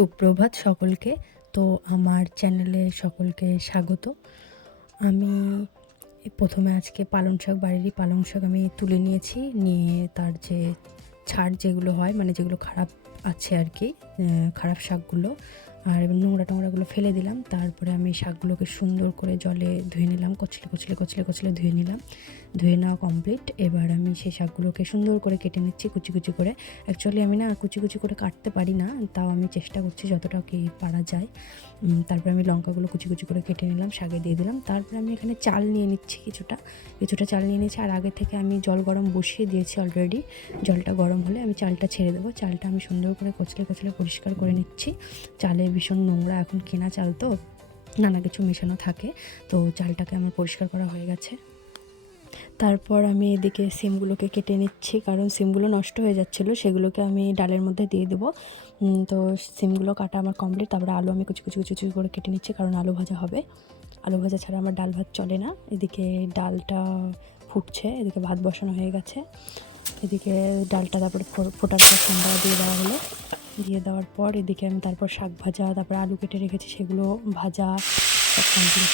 সুপ্রভাত সকলকে। তো আমার চ্যানেলে সকলকে স্বাগত। আমি প্রথমে আজকে পালং শাক, বাড়িরই পালং শাক আমি তুলে নিয়েছি। নিয়ে তার যে ছাড় যেগুলো হয়, মানে যেগুলো খারাপ আছে আর কি, খারাপ শাকগুলো আর নোংরাগুলো ফেলে দিলাম। তারপরে আমি শাকগুলোকে সুন্দর করে জলে ধুয়ে নিলাম, কচলে ধুয়ে নিলাম। ধুয়ে নেওয়া কমপ্লিট। এবার আমি সেই শাকগুলোকে সুন্দর করে কেটে নিচ্ছি কুচি কুচি করে। অ্যাকচুয়ালি আমি না কুচি কুচি করে কাটতে পারি না, তাও আমি চেষ্টা করছি যতটা কি পারা যায়। তারপরে আমি লঙ্কাগুলো কুচি কুচি করে কেটে নিলাম, শাকে দিয়ে দিলাম। তারপরে আমি এখানে চাল নিয়ে নিচ্ছি, কিছুটা চাল নিয়ে নিয়েছি। আর আগে থেকে আমি জল গরম বসিয়ে দিয়েছি অলরেডি। জলটা গরম হলে আমি চালটা ছেড়ে দেবো। চালটা আমি সুন্দর করে কচলে পরিষ্কার করে নিচ্ছি। চালে ভীষণ নোংরা, এখন কেনা চাল তো নানা কিছু মেশানো থাকে। তো চালটাকে আমার পরিষ্কার করা হয়ে গেছে। তারপর আমি এদিকে সিমগুলোকে কেটে নিচ্ছি, কারণ সিমগুলো নষ্ট হয়ে যাচ্ছিলো, সেগুলোকে আমি ডালের মধ্যে দিয়ে দেবো। তো সিমগুলো কাটা আমার কমপ্লিট। তারপরে আলু আমি কুচি করে কেটে নিচ্ছি, কারণ আলু ভাজা হবে। আলু ভাজা ছাড়া আমার ডাল ভাত চলে না। এদিকে ডালটা ফুটছে, এদিকে ভাত বসানো হয়ে গেছে। এদিকে ডালটা তারপরে ফোটার পর ঠান্ডা দিয়ে দেওয়া হলো। দিয়ে দেওয়ার পর এদিকে আমি তারপর শাক ভাজা, তারপরে আলু কেটে রেখেছি, সেগুলো ভাজা সব কমপ্লিট।